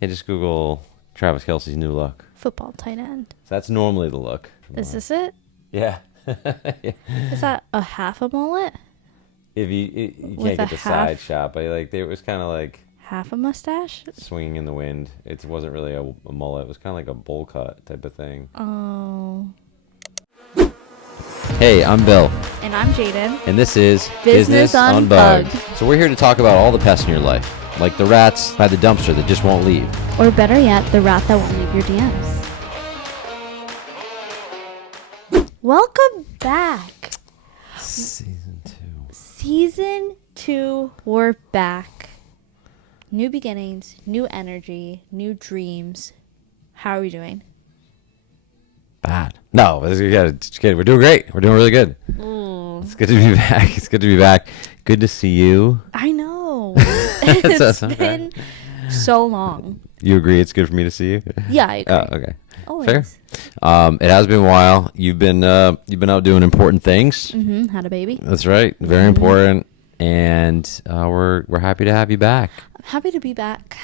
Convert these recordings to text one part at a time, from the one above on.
Hey, just Google Travis Kelce's new look. Football tight end. So that's normally the look. Is this it? Yeah. Is that a half a mullet? If you With can't get the a side half- shot, but like it was kind of like Half a mustache? swinging in the wind. It wasn't really a mullet. It was kind of like a bowl cut type of thing. Oh. Hey, I'm Bill, And I'm Jaiden. and this is Business Unbugged. So we're here to talk about all the pests in your life, like the rats by the dumpster that just won't leave. Or better yet, the rat that won't leave your DMs. Welcome back. Season 2. Season 2, we're back. New beginnings, new energy, new dreams. How are we doing? Bad. No, it's good. We're doing great. We're doing really good. Ooh. It's good to be back. It's good to be back. Good to see you. I know. It's been so long. You agree it's good for me to see you? Yeah, I agree. Oh, okay. Always. Fair. It has been a while. You've been out doing important things. Had a baby. That's right. Very important. And we're happy to have you back. I'm happy to be back.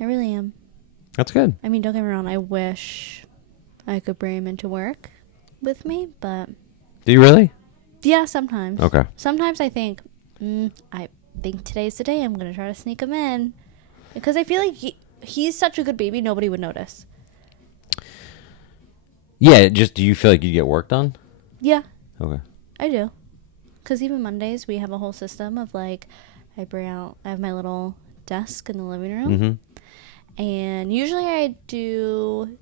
I really am. That's good. I mean, don't get me wrong. I wish I could bring him into work with me, but Do you really? yeah, sometimes. Okay. Sometimes I think today's the day I'm going to try to sneak him in. Because I feel like he's such a good baby, nobody would notice. Yeah, just do you feel like you get work done? Yeah, Okay. I do. Because even Mondays, we have a whole system of like, I have my little desk in the living room. Mm-hmm. And usually I do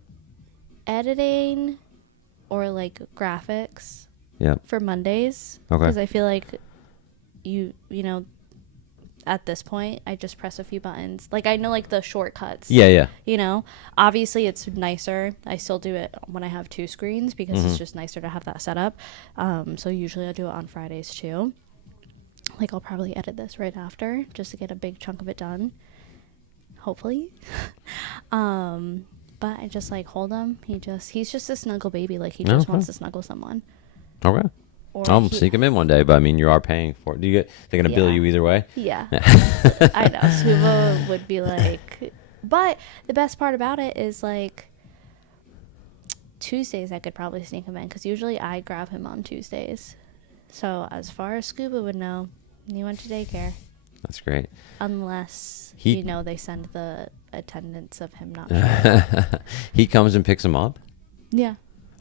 editing or like graphics Yeah. for Mondays. Okay. Because I feel like you know, at this point, I just press a few buttons. Like I know like the shortcuts. Yeah. You know, obviously it's nicer. I still do it when I have two screens because Mm-hmm. it's just nicer to have that set up. So usually I'll do it on Fridays too. Like I'll probably edit this right after just to get a big chunk of it done. Hopefully. But I just like hold him. He's just a snuggle baby. Like he just Okay. wants to snuggle someone. Okay. Or I'll he- sneak him in one day, but I mean, you are paying for it. They're going to bill Yeah. you either way? Yeah. I know. Scuba would be like, but the best part about it is like Tuesdays I could probably sneak him in because usually I grab him on Tuesdays. So as far as Scuba would know, he went to daycare. That's great. Unless, He- they send the attendance of him not showing. He comes and picks him up? Yeah.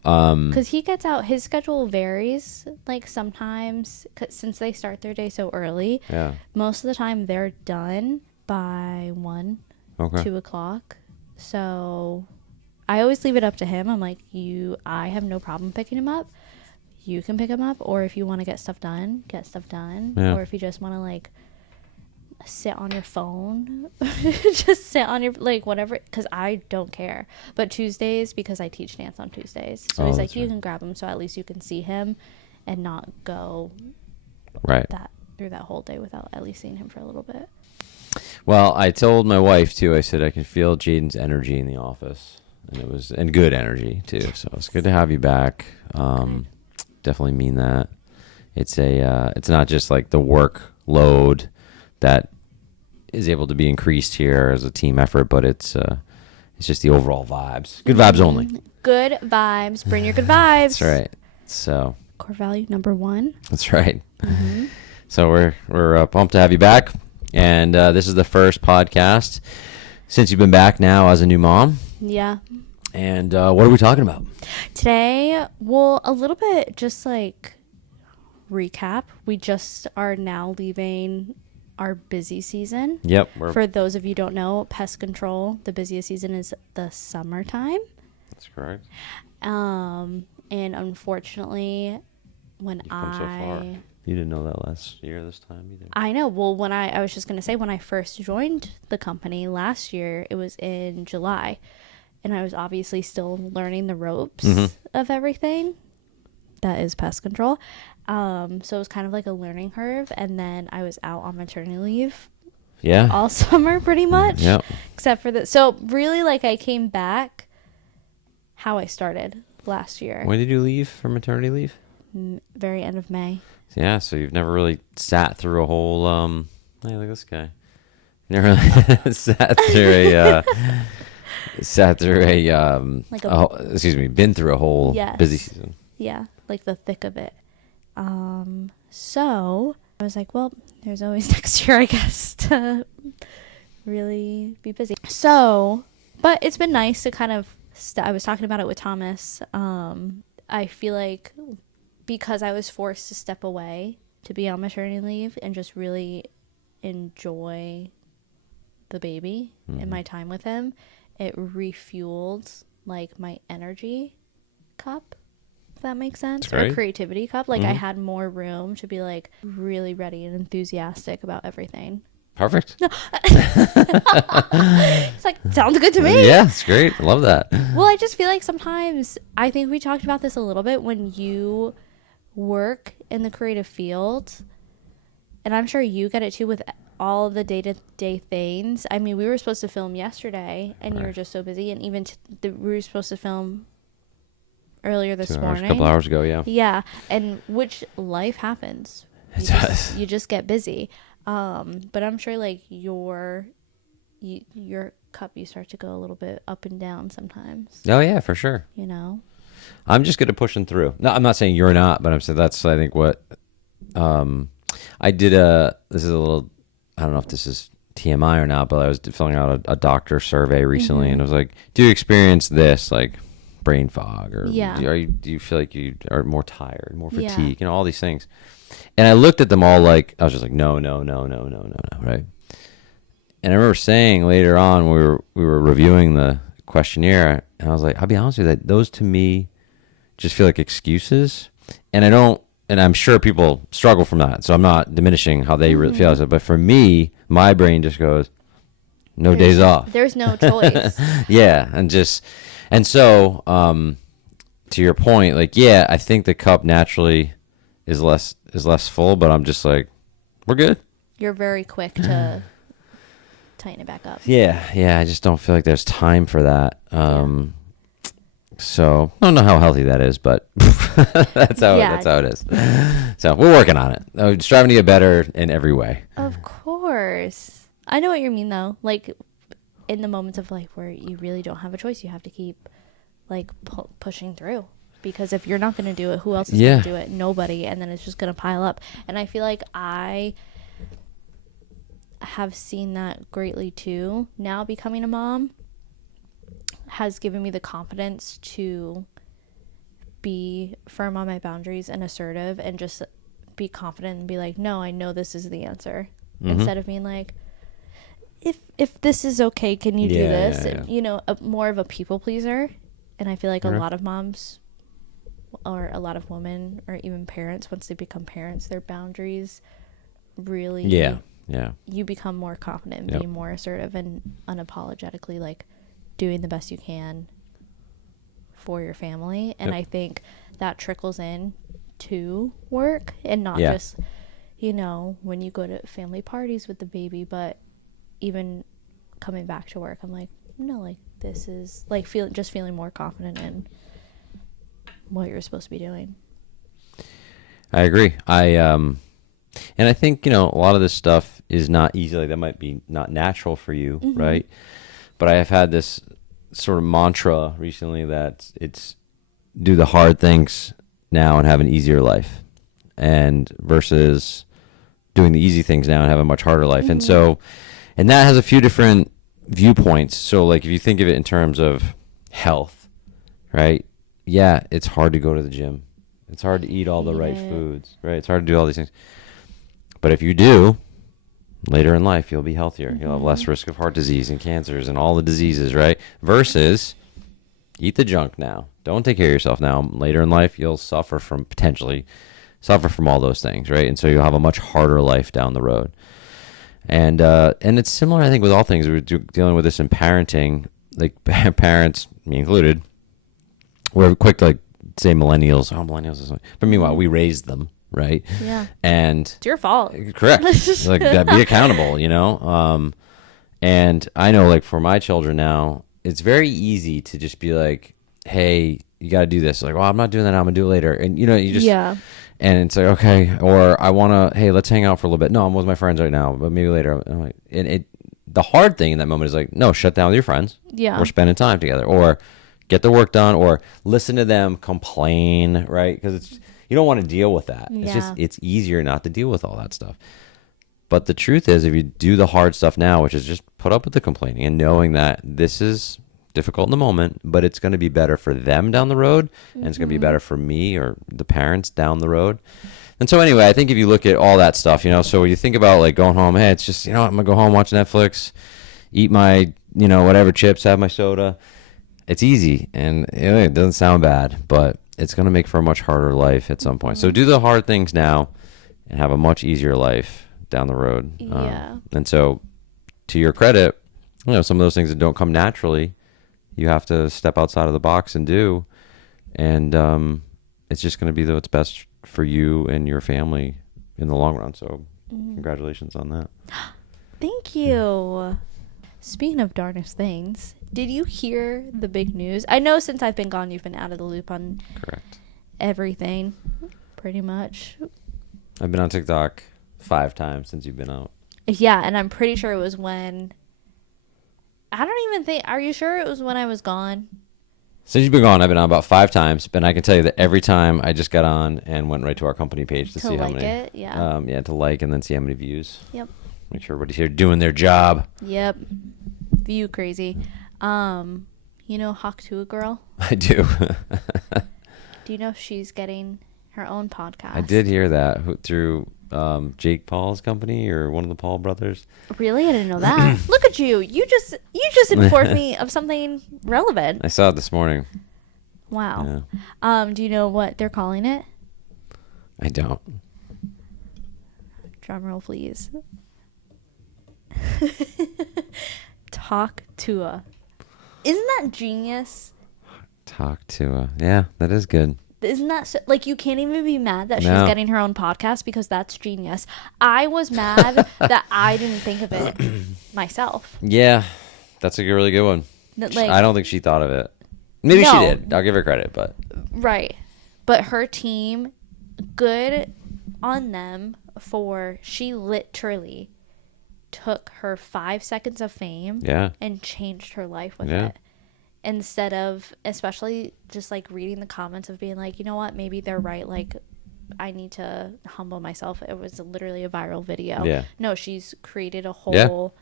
Um, Because he gets out, his schedule varies. Like sometimes, since they start their day so early, yeah. most of the time they're done by 1, Okay. 2 o'clock. So I always leave it up to him. I'm like, I have no problem picking him up. You can pick him up. Or if you want to get stuff done, get stuff done. Yeah. Or if you just want to like sit on your phone, just sit on your, like whatever. Because I don't care. But Tuesdays, because I teach dance on Tuesdays. So Oh, he's that's like, you right. can grab him so at least you can see him and not go Right. through that whole day without at least seeing him for a little bit. Well, I told my wife too. I said I can feel Jaiden's energy in the office, and good energy too. So it's good to have you back. Definitely mean that. It's not just like the workload that is able to be increased here as a team effort, but it's just the overall vibes. Good vibes only. Good vibes. Bring your good vibes. That's right. So Core value number 1. that's right. So we're pumped to have you back, and this is the first podcast since you've been back now as a new mom. Yeah. And what are we talking about? Today, well, a little bit just like recap. We just are now leaving our busy season. Yep. For those of you who don't know, pest control, the busiest season is the summertime. That's correct. And unfortunately, when Come so far. You didn't know that last year this time either. I know. Well, when I was just going to say, when I first joined the company last year, it was in July. And I was obviously still learning the ropes of everything. That is pest control. So it was kind of like a learning curve. And then I was out on maternity leave Yeah. all summer pretty much. Yep. Except for so really like I came back how I started last year. When did you leave for maternity leave? Very end of May. Yeah, so you've never really sat through a whole hey, look at this guy. Never really sat through a Like a been through a whole Yes. busy season. Yeah, like the thick of it. So I was like, well, there's always next year, I guess, to really be busy. So, but it's been nice to kind of, I was talking about it with Thomas. I feel like because I was forced to step away to be on maternity leave and just really enjoy the baby and my time with him, it refueled like my energy cup, if that makes sense. Or creativity cup. Like I had more room to be like really ready and enthusiastic about everything. Perfect. It's like, sounds good to me. Yeah, it's great. I love that. Well, I just feel like sometimes, I think we talked about this a little bit, when you work in the creative field, and I'm sure you get it too with all the day-to-day things. I mean, we were supposed to film yesterday, and you were just so busy, and even we were supposed to film earlier this morning. A couple hours ago, yeah. Yeah, and which life happens. You just get busy. But I'm sure like your cup, you start to go a little bit up and down sometimes. Oh yeah, for sure. You know, I'm just good at pushing through. No, I'm not saying you're not, but I'm saying that's, I think, what I did. This is a little, I don't know if this is TMI or not, but I was filling out a doctor survey recently, and I was like, do you experience this, like brain fog, or do you feel like you are more tired, more fatigue, all these things? And I looked at them all, like I was just like, no, right? And I remember saying later on, we were reviewing the questionnaire, and I was like, I'll be honest with you, that those to me just feel like excuses. And I'm sure people struggle from that, so I'm not diminishing how they really feel. But for me, my brain just goes, there's days off. There's no choice. Yeah, and so to your point, like, yeah, I think the cup naturally is less full, but I'm just like, we're good. You're very quick to tighten it back up. Yeah, I just don't feel like there's time for that. So I don't know how healthy that is, but that's how it is. So we're working on it. We're striving to get better in every way. Of course. I know what you mean though. Like in the moments of life where you really don't have a choice, you have to keep like pushing through. Because if you're not going to do it, who else is going to do it? Nobody. And then it's just going to pile up. And I feel like I have seen that greatly too. Now becoming a mom has given me the confidence to be firm on my boundaries and assertive, and just be confident and be like, no, I know this is the answer. Instead of being like, if this is okay, can you do this? Yeah. You know, more of a people pleaser. And I feel like a lot of moms, or a lot of women, or even parents, once they become parents, their boundaries really you become more confident and being more assertive and unapologetically like doing the best you can for your family. And I think that trickles in to work, and not just, you know, when you go to family parties with the baby, but even coming back to work, I'm like, no, like this is like feeling more confident in what you're supposed to be doing. I agree. And I think, you know, a lot of this stuff is not easy. Like, that might be not natural for you, right? But I have had this sort of mantra recently that it's do the hard things now and have an easier life, and versus doing the easy things now and have a much harder life. And so, and that has a few different viewpoints. So like, if you think of it in terms of health, right? Yeah, it's hard to go to the gym. It's hard to eat all the right foods, right? It's hard to do all these things. But if you do, later in life, you'll be healthier. You'll have less risk of heart disease and cancers and all the diseases, right? Versus eat the junk now. Don't take care of yourself now. Later in life, you'll potentially suffer from all those things, right? And so you'll have a much harder life down the road. And it's similar, I think, with all things. We're dealing with this in parenting. Like, parents, me included, we're quick to like say millennials. Oh, millennials is. But meanwhile, we raised them. Right. Yeah. And it's your fault. Correct. Like, be accountable, you know? And I know, like, for my children now, it's very easy to just be like, hey, you got to do this. Like, well, I'm not doing that now. I'm going to do it later. And, you know, you just, and it's like, okay. Or I want to, hey, let's hang out for a little bit. No, I'm with my friends right now, but maybe later. I'm like, and the hard thing in that moment is like, no, shut down with your friends. Yeah. We're spending time together, or get the work done, or listen to them complain, right? Because you don't want to deal with that. Yeah. It's easier not to deal with all that stuff. But the truth is, if you do the hard stuff now, which is just put up with the complaining and knowing that this is difficult in the moment, but it's going to be better for them down the road, and it's going to be better for me or the parents down the road. And so anyway, I think if you look at all that stuff, so you think about like going home, hey, it's just, I'm going to go home, watch Netflix, eat my, whatever chips, have my soda. It's easy, and it doesn't sound bad, but it's going to make for a much harder life at some point. So do the hard things now and have a much easier life down the road. Yeah. And so to your credit, some of those things that don't come naturally, you have to step outside of the box and do. And it's just going to be what's best for you and your family in the long run. So congratulations on that. Thank you. Speaking of darnest things, did you hear the big news? I know since I've been gone, you've been out of the loop on Correct. Everything, pretty much. I've been on TikTok 5 times since you've been out. Yeah, and I'm pretty sure it was when... I don't even think... Are you sure it was when I was gone? Since you've been gone, I've been on about 5 times, but I can tell you that every time I just got on and went right to our company page to see how many. It, yeah. To like and then see how many views. Yep. Make sure everybody's here doing their job. Yep. View crazy. You know Hawk to a Girl? I do. Do you know she's getting her own podcast? I did hear that through Jake Paul's company or one of the Paul brothers. Really? I didn't know that. Look at you. You just informed me of something relevant. I saw it this morning. Wow. Yeah. Do you know what they're calling it? I don't. Drum roll, please. Talk to a. Isn't that genius? Talk to a. Yeah, that is good. Isn't that so, like, you can't even be mad that she's getting her own podcast, because that's genius. I was mad that I didn't think of it myself. Yeah, that's a really good one. Like, I don't think she thought of it. Maybe she did. I'll give her credit, but right. But her team, good on them for she literally took her 5 seconds of fame and changed her life with it. Instead of, especially just like reading the comments of being like, you know what, maybe they're right. Like, I need to humble myself. It was literally a viral video. Yeah. No, she's created a whole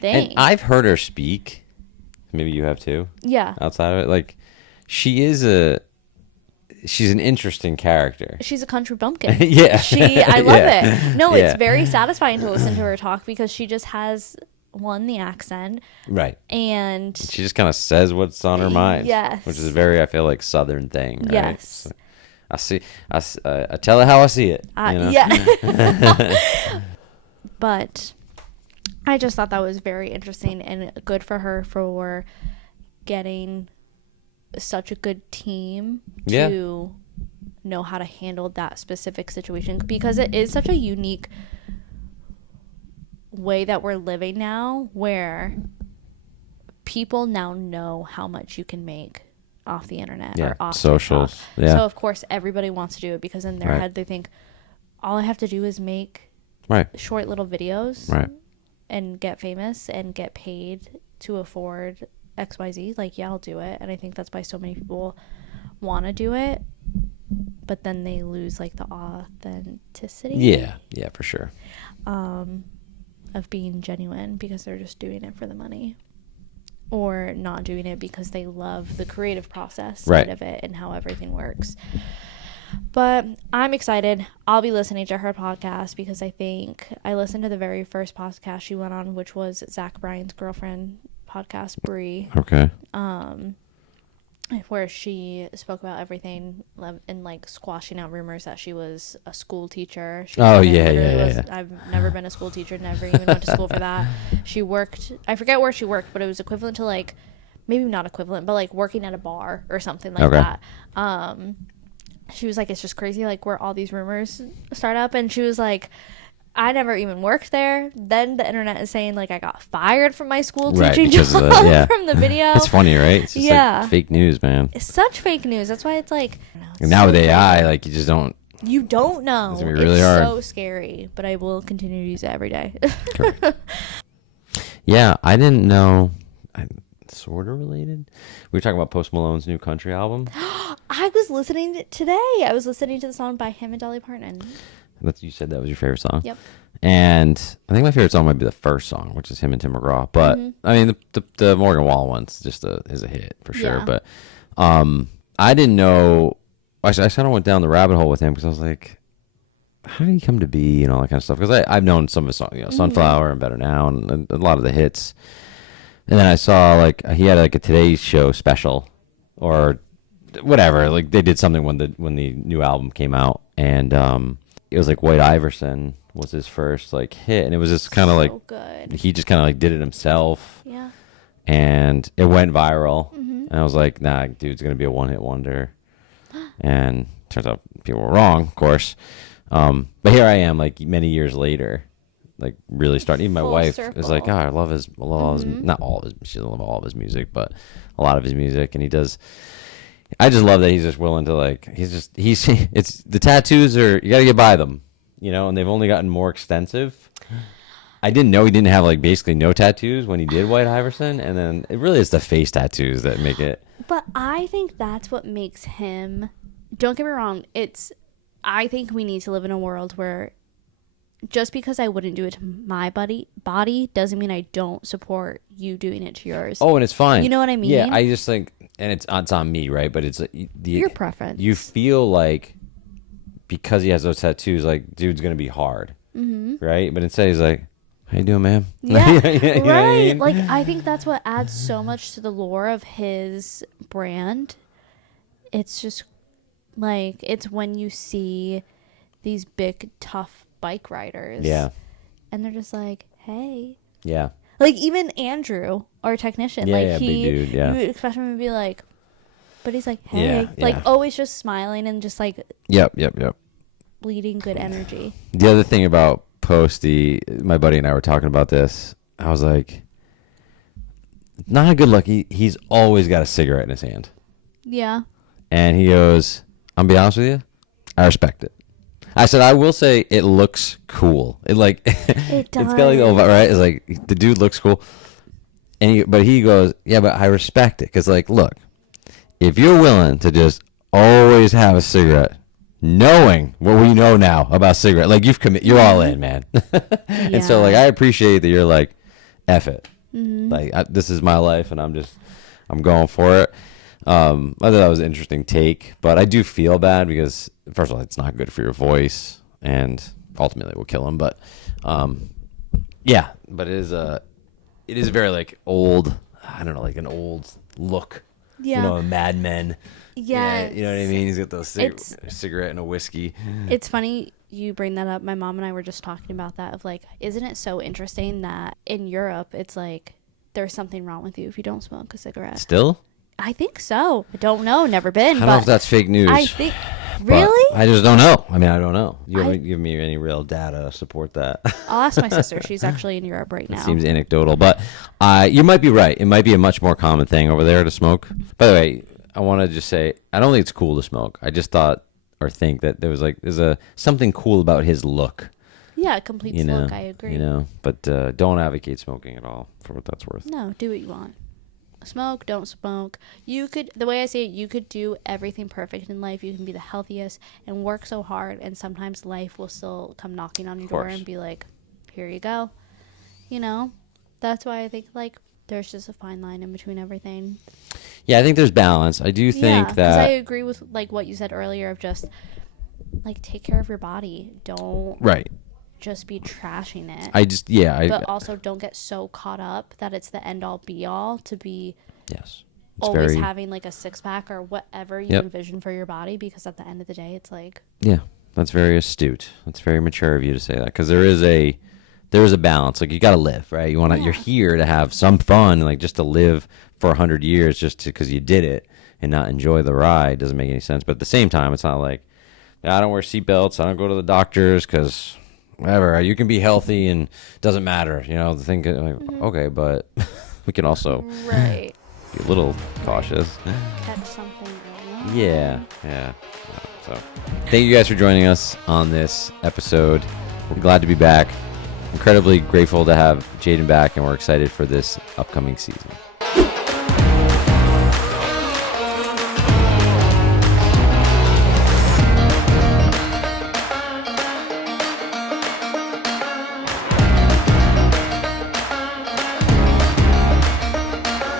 thing. And I've heard her speak. Maybe you have too. Yeah. Outside of it, like, she's an interesting character. She's a country bumpkin. Yeah. I love it. No, it's very satisfying to listen to her talk, because she just has the accent. Right. And she just kind of says what's on her mind. Yes. Which is a very, I feel like, Southern thing. Right? Yes. So I tell her how I see it. Yeah. But I just thought that was very interesting and good for her for getting such a good team to know how to handle that specific situation, because it is such a unique way that we're living now, where people now know how much you can make off the internet or off socials. TikTok. Yeah. So of course everybody wants to do it, because in their head they think all I have to do is make short little videos and get famous and get paid to afford XYZ. Like, yeah, I'll do it. And I think that's why so many people want to do it, but then they lose like the authenticity. Yeah, for sure. Of being genuine, because they're just doing it for the money, or not doing it because they love the creative process side of it and how everything works. But I'm excited. I'll be listening to her podcast, because I think I listened to the very first podcast she went on, which was Zach Bryan's girlfriend podcast, Bree. Okay. Where she spoke about everything and like squashing out rumors that she was a school teacher. I've never been a school teacher, never even went to school for that. She worked, I forget where she worked, but it was equivalent to like, maybe not equivalent, but like working at a bar or something like that. She was like, it's just crazy, like, where all these rumors start up. And she was like, I never even worked there. Then the internet is saying like I got fired from my school teaching job from the video. It's funny, right? It's just like fake news, man. It's such fake news. That's why it's like. And now with AI, like, you just don't. You don't know. It's gonna be really hard. So scary, but I will continue to use it every day. Yeah, I didn't know. Sort of related. We were talking about Post Malone's new country album. I was listening to today. I was listening to the song by him and Dolly Parton. You said that was your favorite song. Yep. And I think my favorite song might be the first song, which is him and Tim McGraw. But I mean, the Morgan Wallen one's just is a hit for sure. Yeah. But I didn't know. I kind of went down the rabbit hole with him because I was like, how did he come to be and all that kind of stuff? Because I've known some of his songs, Sunflower and Better Now, and a lot of the hits. And then I saw like he had like a Today's Show special, or whatever. Like they did something when the new album came out, and it was like White Iverson was his first like hit, and it was just kind of like good. He just kind of like did it himself. Yeah. And it went viral, and I was like, nah, dude's gonna be a one-hit wonder. And turns out people were wrong, of course. But here I am, like many years later. Like really starting. Even my wife is like, "Oh, I love all his, not all of his. She doesn't love all of his music, but a lot of his music." And he does. I just love that he's just willing to like. It's the tattoos are you got to get by them, and they've only gotten more extensive. I didn't know he didn't have like basically no tattoos when he did White Iverson, and then it really is the face tattoos that make it. But I think that's what makes him. Don't get me wrong. I think we need to live in a world where. Just because I wouldn't do it to my body doesn't mean I don't support you doing it to yours. Oh, and it's fine. You know what I mean? Yeah, I just think, and it's on me, right? But it's your preference. You feel like because he has those tattoos, like dude's gonna be hard, right? But instead he's like, "How you doing, ma'am?" Yeah, right. I mean? Like I think that's what adds so much to the lore of his brand. It's just like it's when you see these big tough bike riders, and they're just like, hey, like even Andrew, our technician, big dude, you would expect him to be like, but he's like, hey, always just smiling and just like yep bleeding good energy. The other thing about Posty, my buddy and I were talking about this. I was like, not a good look. He's always got a cigarette in his hand, and he goes, "I'm gonna be honest with you, I respect it." I said, I will say it looks cool. It like it does. It's got like the right. It's like the dude looks cool, but he goes, yeah, but I respect it because like, look, if you're willing to just always have a cigarette, knowing what we know now about cigarette, like you're all in, man. And so like I appreciate that you're like, F it, like this is my life and I'm going for it. I thought that was an interesting take, but I do feel bad because first of all, it's not good for your voice, and ultimately it will kill him. But but it is very like old. I don't know, like an old look. Yeah, Mad Men. Yeah, you know what I mean. He's got those cigarette and a whiskey. It's funny you bring that up. My mom and I were just talking about that. Of like, isn't it so interesting that in Europe it's like there's something wrong with you if you don't smoke a cigarette? Still. I think so. I don't know. Never been. I don't know if that's fake news. I think. Really? I just don't know. I mean, I don't know. You haven't given me any real data to support that. I'll ask my sister. She's actually in Europe right now. It seems anecdotal, but you might be right. It might be a much more common thing over there to smoke. By the way, I want to just say, I don't think it's cool to smoke. I just thought or think that there's something cool about his look. Yeah, complete look. I agree. But don't advocate smoking at all for what that's worth. No, do what you want. Smoke, don't smoke. The way I say it, you could do everything perfect in life. You can be the healthiest and work so hard, and sometimes life will still come knocking on your door and be like, here you go. That's why I think like there's just a fine line in between everything. Yeah, I think there's balance. I do think that. Because I agree with like what you said earlier of just like take care of your body. Don't just be trashing it. But also don't get so caught up that it's the end all be all to be always having like a six pack or whatever you envision for your body, because at the end of the day it's like that's very astute. That's very mature of you to say that, because there is a balance. Like you got to live, right? You're here to have some fun, and like just to live for 100 years just because you did it and not enjoy the ride doesn't make any sense. But at the same time, it's not like I don't wear seatbelts, I don't go to the doctors because whatever, you can be healthy and it doesn't matter, the thing like, okay, but we can also be a little cautious, catch something so thank you guys for joining us on this episode. We're glad to be back. incredibly grateful to have Jaiden back, and we're excited for this upcoming season.